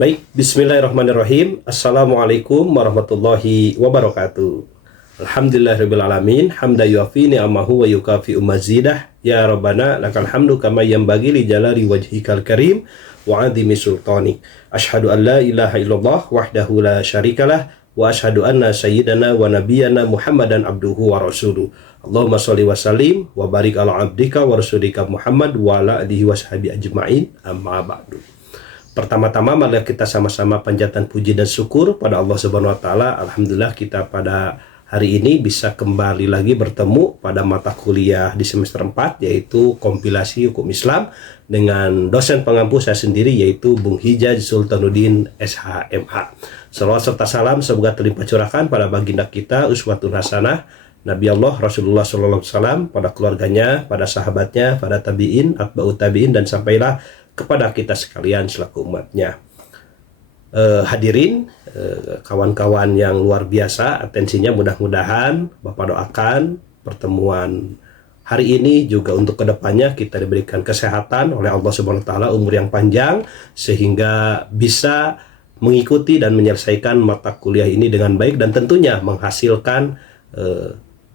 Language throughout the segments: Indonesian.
Baik, bismillahirrahmanirrahim. Assalamualaikum warahmatullahi wabarakatuh. Alhamdulillahirabbil alamin, hamda yuafi ni'amahu wa yukafi'u mazidah. Ya Rabbana lakal hamdu kama yanbaghi li jalali wajhikal karim wa 'azimi sultanik. Asyhadu an la ilaha illallah wahdahu la syarikalah wa asyhadu anna sayyidana wa nabiyyana Muhammadan abduhu wa rasuluh. Allahumma sholli wa sallim wa barik ala abdika wa rasulika Muhammad wa ala alihi washabi ajma'in. Amma ba'du. Pertama-tama marilah kita sama-sama panjatan puji dan syukur pada Allah Subhanahu wa taala. Alhamdulillah kita pada hari ini bisa kembali lagi bertemu pada mata kuliah di semester 4 yaitu kompilasi hukum Islam dengan dosen pengampu saya sendiri yaitu Bung Hijaj Sultanuddin SHMH. Salawat serta salam semoga terlimpah curahkan pada baginda kita uswatun hasanah Nabi Allah Rasulullah SAW, pada keluarganya, pada sahabatnya, pada tabi'in, atba'ut tabi'in, dan sampailah kepada kita sekalian selaku umatnya. Hadirin, kawan-kawan yang luar biasa, atensinya mudah-mudahan Bapak doakan pertemuan hari ini juga untuk kedepannya kita diberikan kesehatan oleh Allah Subhanahu wa taala, umur yang panjang sehingga bisa mengikuti dan menyelesaikan mata kuliah ini dengan baik dan tentunya menghasilkan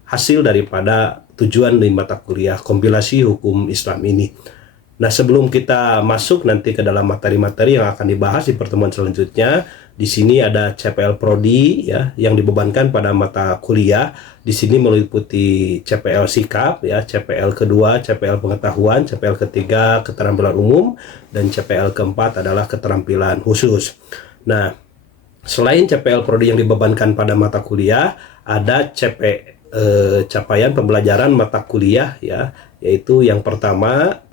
hasil daripada tujuan dari mata kuliah kompilasi hukum Islam ini. Nah, sebelum kita masuk nanti ke dalam materi-materi yang akan dibahas di pertemuan selanjutnya, di sini ada CPL Prodi ya yang dibebankan pada mata kuliah. Di sini meliputi CPL Sikap ya, CPL kedua CPL Pengetahuan, CPL ketiga Keterampilan Umum, dan CPL keempat adalah Keterampilan Khusus. Nah, selain CPL Prodi yang dibebankan pada mata kuliah, ada capaian pembelajaran mata kuliah ya, yaitu yang pertama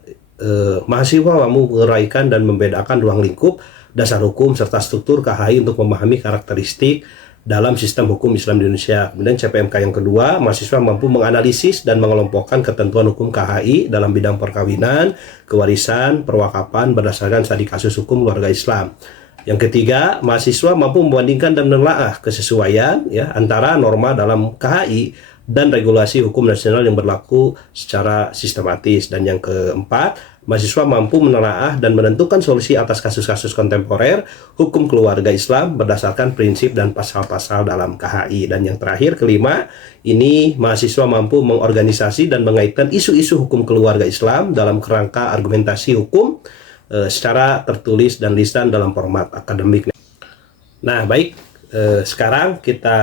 mahasiswa mampu menguraikan dan membedakan ruang lingkup, dasar hukum, serta struktur KHI untuk memahami karakteristik dalam sistem hukum Islam di Indonesia. Kemudian CPMK yang kedua, mahasiswa mampu menganalisis dan mengelompokkan ketentuan hukum KHI dalam bidang perkawinan, kewarisan, perwakapan berdasarkan studi kasus hukum keluarga Islam. Yang ketiga, mahasiswa mampu membandingkan dan menelaah kesesuaian ya antara norma dalam KHI dan regulasi hukum nasional yang berlaku secara sistematis. Dan yang keempat, mahasiswa mampu menelaah dan menentukan solusi atas kasus-kasus kontemporer hukum keluarga Islam berdasarkan prinsip dan pasal-pasal dalam KHI. Dan yang terakhir, kelima, ini mahasiswa mampu mengorganisasi dan mengaitkan isu-isu hukum keluarga Islam dalam kerangka argumentasi hukum secara tertulis dan lisan dalam format akademik. Nah, baik, sekarang kita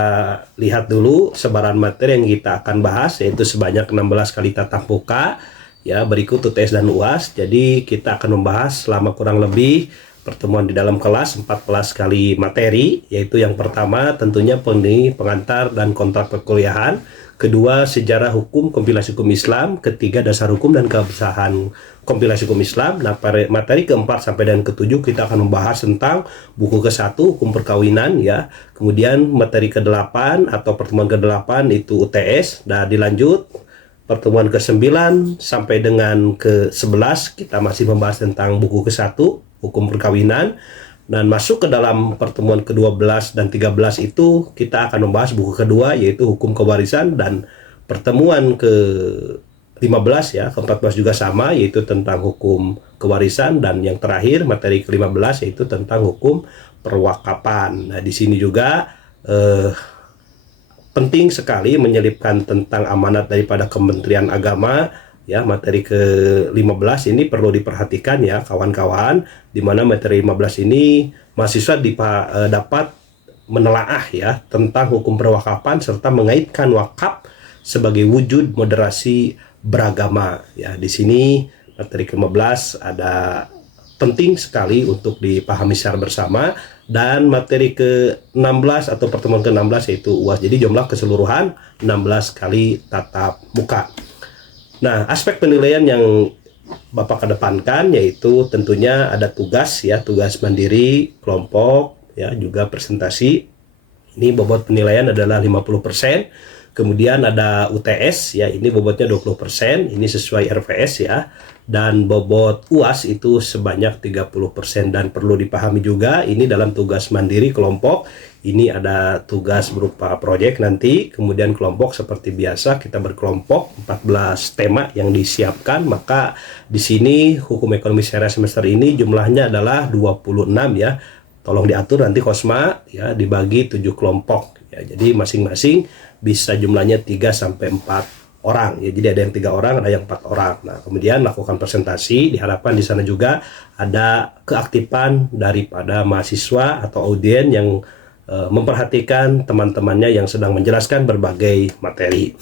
lihat dulu sebaran materi yang kita akan bahas, yaitu sebanyak 16 kali tatap muka ya, berikut UTS dan UAS. Jadi kita akan membahas selama kurang lebih pertemuan di dalam kelas 14 kali materi, yaitu yang pertama tentunya pengantar dan kontrak perkuliahan, kedua sejarah hukum kompilasi hukum Islam, ketiga dasar hukum dan keabsahan kompilasi hukum Islam. Nah, materi keempat sampai dan ketujuh kita akan membahas tentang buku ke-1 hukum perkawinan ya. Kemudian materi ke-8 atau pertemuan ke-8 itu UTS. Nah, dilanjut pertemuan ke-9 sampai dengan ke-11 kita masih membahas tentang buku ke-1 hukum perkawinan. Dan masuk ke dalam pertemuan ke-12 dan 13 itu kita akan membahas buku kedua yaitu hukum kewarisan, dan pertemuan ke-15 ya, ke-14 juga sama yaitu tentang hukum kewarisan, dan yang terakhir materi ke-15 yaitu tentang hukum perwakapan. Nah, di sini juga penting sekali menyelipkan tentang amanat daripada Kementerian Agama. Ya, materi ke-15 ini perlu diperhatikan ya kawan-kawan, di mana materi 15 ini mahasiswa dapat menelaah ya tentang hukum perwakapan serta mengaitkan wakaf sebagai wujud moderasi beragama. Ya, di sini materi ke-15 ada penting sekali untuk dipahami secara bersama, dan materi ke-16 atau pertemuan ke-16 yaitu UAS. Jadi jumlah keseluruhan 16 kali tatap muka. Nah, aspek penilaian yang Bapak kedepankan yaitu tentunya ada tugas ya, tugas mandiri, kelompok ya, juga presentasi. Ini bobot penilaian adalah 50%. Kemudian ada UTS ya, ini bobotnya 20%, ini sesuai RVS ya. Dan bobot UAS itu sebanyak 30%. Dan perlu dipahami juga ini dalam tugas mandiri kelompok, ini ada tugas berupa proyek nanti, kemudian kelompok seperti biasa kita berkelompok 14 tema yang disiapkan. Maka di sini hukum ekonomi syariah semester ini jumlahnya adalah 26 ya. tolong diatur nanti Kosma ya dibagi 7 kelompok ya. Jadi masing-masing bisa jumlahnya 3 sampai 4 orang ya. Jadi ada yang 3 orang, ada yang 4 orang. Nah, kemudian lakukan presentasi, diharapkan di sana juga ada keaktifan daripada mahasiswa atau audien yang memperhatikan teman-temannya yang sedang menjelaskan berbagai materi.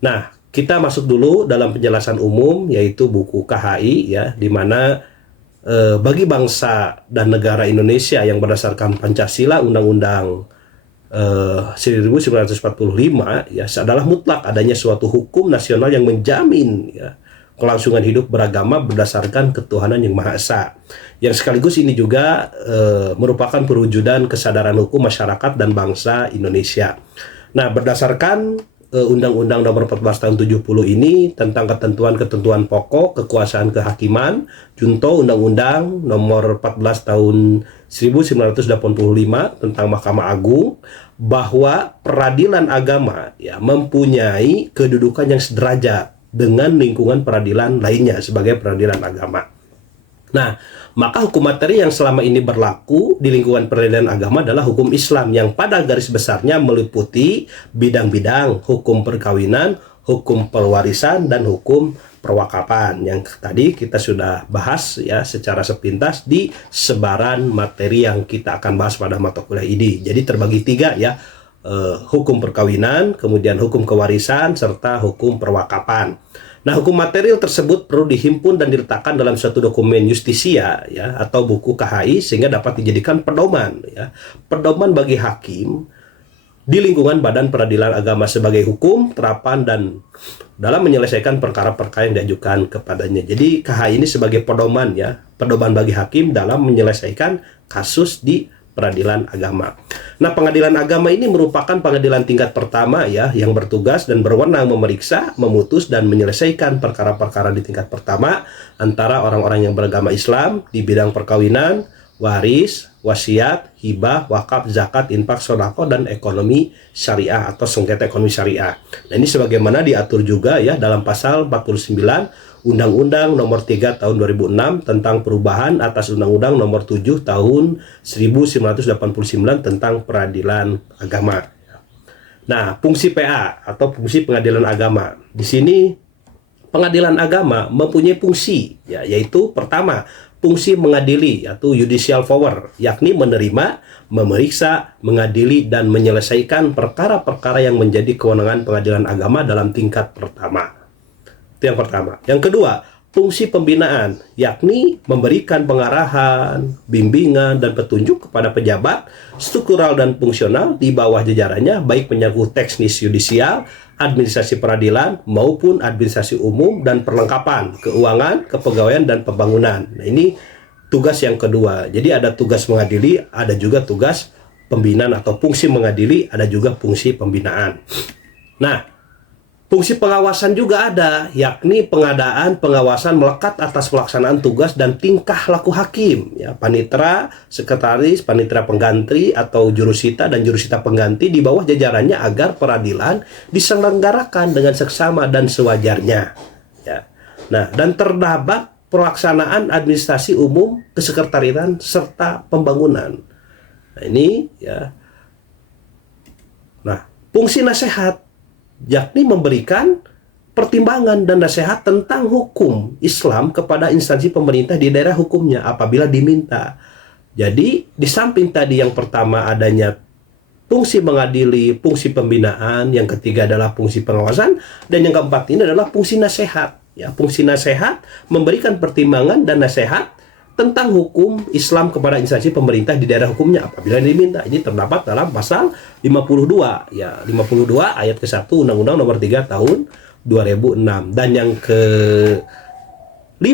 Nah, kita masuk dulu dalam penjelasan umum, yaitu buku KHI ya, di mana bagi bangsa dan negara Indonesia yang berdasarkan Pancasila Undang-Undang 1945 ya, adalah mutlak adanya suatu hukum nasional yang menjamin ya kelangsungan hidup beragama berdasarkan ketuhanan yang Maha Esa, yang sekaligus ini juga merupakan perwujudan kesadaran hukum masyarakat dan bangsa Indonesia. Nah, berdasarkan Undang-Undang Nomor 14 Tahun 70 ini tentang ketentuan-ketentuan pokok kekuasaan kehakiman, junto Undang-Undang Nomor 14 Tahun 1985 tentang Mahkamah Agung, bahwa peradilan agama ya mempunyai kedudukan yang sederajat dengan lingkungan peradilan lainnya sebagai peradilan agama. Nah, maka hukum materi yang selama ini berlaku di lingkungan peradilan agama adalah hukum Islam yang pada garis besarnya meliputi bidang-bidang hukum perkawinan, hukum pewarisan, dan hukum perwakapan yang tadi kita sudah bahas ya secara sepintas di sebaran materi yang kita akan bahas pada mata kuliah ini. Jadi terbagi 3 ya, hukum perkawinan, kemudian hukum kewarisan, serta hukum perwakapan. Nah, hukum material tersebut perlu dihimpun dan diletakkan dalam suatu dokumen justisia ya atau buku KHI sehingga dapat dijadikan pedoman ya, pedoman bagi hakim di lingkungan badan peradilan agama sebagai hukum terapan dan dalam menyelesaikan perkara-perkara yang diajukan kepadanya. Jadi KHI ini sebagai pedoman ya, pedoman bagi hakim dalam menyelesaikan kasus di peradilan agama. Nah, pengadilan agama ini merupakan pengadilan tingkat pertama ya yang bertugas dan berwenang memeriksa, memutus dan menyelesaikan perkara-perkara di tingkat pertama antara orang-orang yang beragama Islam di bidang perkawinan, waris, wasiat, hibah, wakaf, zakat, infak, sedekah, dan ekonomi syariah atau sengketa ekonomi syariah. Nah, ini sebagaimana diatur juga ya dalam pasal 49 Undang-Undang Nomor 3 Tahun 2006 tentang perubahan atas Undang-Undang Nomor 7 Tahun 1989 tentang peradilan agama. Nah, fungsi PA atau fungsi pengadilan agama. Di sini pengadilan agama mempunyai fungsi ya, yaitu pertama, fungsi mengadili atau judicial power, yakni menerima, memeriksa, mengadili dan menyelesaikan perkara-perkara yang menjadi kewenangan pengadilan agama dalam tingkat pertama. Itu yang pertama. Yang kedua, fungsi pembinaan, yakni memberikan pengarahan, bimbingan, dan petunjuk kepada pejabat struktural dan fungsional di bawah jajarannya, baik menyangkut teknis yudisial, administrasi peradilan, maupun administrasi umum dan perlengkapan, keuangan, kepegawaian, dan pembangunan. Nah, ini tugas yang kedua. Jadi ada tugas mengadili, ada juga tugas pembinaan atau fungsi mengadili, ada juga fungsi pembinaan. Nah, fungsi pengawasan juga ada, yakni pengadaan pengawasan melekat atas pelaksanaan tugas dan tingkah laku hakim, ya, panitera, sekretaris, panitera pengganti atau jurusita dan jurusita pengganti di bawah jajarannya agar peradilan diselenggarakan dengan seksama dan sewajarnya. Ya. Nah, dan terdapat pelaksanaan administrasi umum, kesekretariatan serta pembangunan. Nah, ini ya. Nah, fungsi nasihat, yakni memberikan pertimbangan dan nasihat tentang hukum Islam kepada instansi pemerintah di daerah hukumnya apabila diminta. Jadi, di samping tadi yang pertama adanya fungsi mengadili, fungsi pembinaan, yang ketiga adalah fungsi pengawasan, dan yang keempat ini adalah fungsi nasihat. Ya, fungsi nasihat memberikan pertimbangan dan nasihat tentang hukum Islam kepada instansi pemerintah di daerah hukumnya apabila diminta. Ini terdapat dalam pasal 52 ya, 52 ayat ke-1 Undang-Undang Nomor 3 Tahun 2006. Dan yang ke-5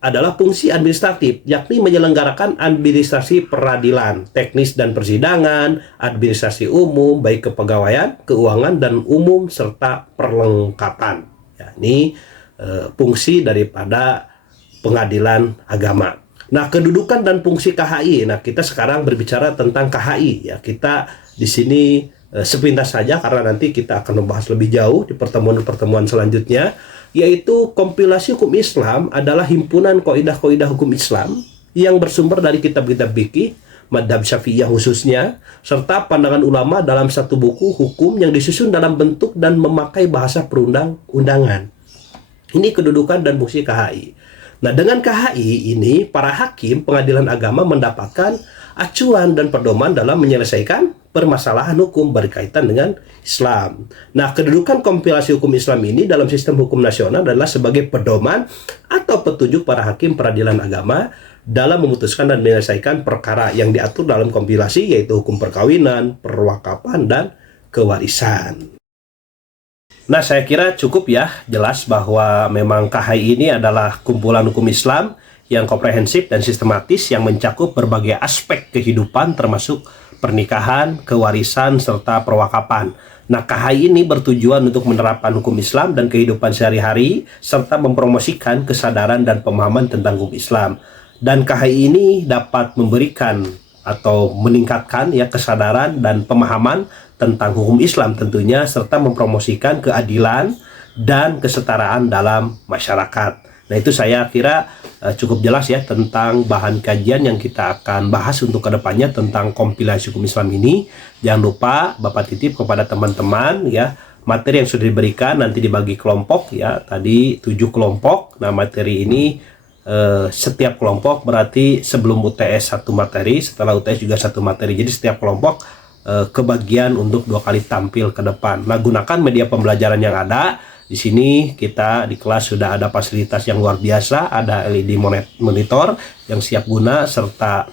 adalah fungsi administratif, yakni menyelenggarakan administrasi peradilan, teknis dan persidangan, administrasi umum baik kepegawaian, keuangan dan umum serta perlengkapan. Ya, ini fungsi daripada pengadilan agama. Nah, kedudukan dan fungsi KHI. Nah, kita sekarang berbicara tentang KHI ya. Kita di sini sepintas saja karena nanti kita akan membahas lebih jauh di pertemuan-pertemuan selanjutnya, yaitu kompilasi hukum Islam adalah himpunan kaidah-kaidah hukum Islam yang bersumber dari kitab-kitab fikih, madhab Syafi'iyah khususnya, serta pandangan ulama dalam satu buku hukum yang disusun dalam bentuk dan memakai bahasa perundang-undangan. Ini kedudukan dan fungsi KHI. Nah, dengan KHI ini, para hakim pengadilan agama mendapatkan acuan dan pedoman dalam menyelesaikan permasalahan hukum berkaitan dengan Islam. Nah, kedudukan kompilasi hukum Islam ini dalam sistem hukum nasional adalah sebagai pedoman atau petunjuk para hakim peradilan agama dalam memutuskan dan menyelesaikan perkara yang diatur dalam kompilasi, yaitu hukum perkawinan, perwakapan, dan kewarisan. Nah, saya kira cukup ya, jelas bahwa memang KHI ini adalah kumpulan hukum Islam yang komprehensif dan sistematis yang mencakup berbagai aspek kehidupan termasuk pernikahan, kewarisan, serta perwakapan. Nah, KHI ini bertujuan untuk menerapkan hukum Islam dan kehidupan sehari-hari serta mempromosikan kesadaran dan pemahaman tentang hukum Islam. Dan KHI ini dapat memberikan atau meningkatkan ya kesadaran dan pemahaman tentang hukum Islam tentunya, serta mempromosikan keadilan dan kesetaraan dalam masyarakat. Nah, itu saya kira cukup jelas ya tentang bahan kajian yang kita akan bahas untuk kedepannya tentang kompilasi hukum Islam ini. Jangan lupa Bapak titip kepada teman-teman ya, materi yang sudah diberikan nanti dibagi kelompok ya, tadi 7 kelompok. Nah, materi ini setiap kelompok berarti sebelum UTS 1 materi, setelah UTS juga 1 materi. Jadi setiap kelompok kebagian untuk 2 kali tampil ke depan. Nah, gunakan media pembelajaran yang ada. Di sini kita di kelas sudah ada fasilitas yang luar biasa, ada LED monitor yang siap guna serta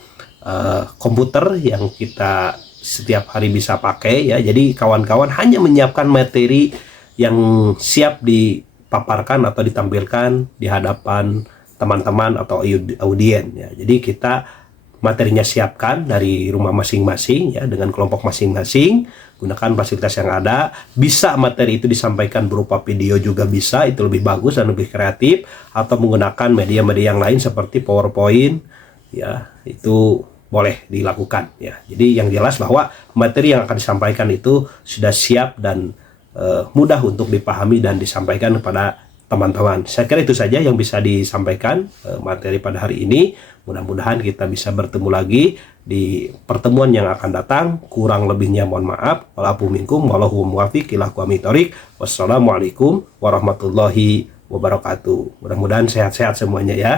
komputer yang kita setiap hari bisa pakai ya. Jadi kawan-kawan hanya menyiapkan materi yang siap dipaparkan atau ditampilkan di hadapan teman-teman atau audien ya. Jadi kita materinya siapkan dari rumah masing-masing ya, dengan kelompok masing-masing, gunakan fasilitas yang ada. Bisa materi itu disampaikan berupa video juga bisa, itu lebih bagus dan lebih kreatif, atau menggunakan media-media yang lain seperti PowerPoint ya, itu boleh dilakukan ya. Jadi yang jelas bahwa materi yang akan disampaikan itu sudah siap dan mudah untuk dipahami dan disampaikan kepada teman-teman. Saya kira itu saja yang bisa disampaikan materi pada hari ini. Mudah-mudahan kita bisa bertemu lagi di pertemuan yang akan datang. Kurang lebihnya mohon maaf. Walafu minkum wallahu muwaffiq ila aqwamit thoriq. Wassalamualaikum warahmatullahi wabarakatuh. Mudah-mudahan sehat-sehat semuanya ya.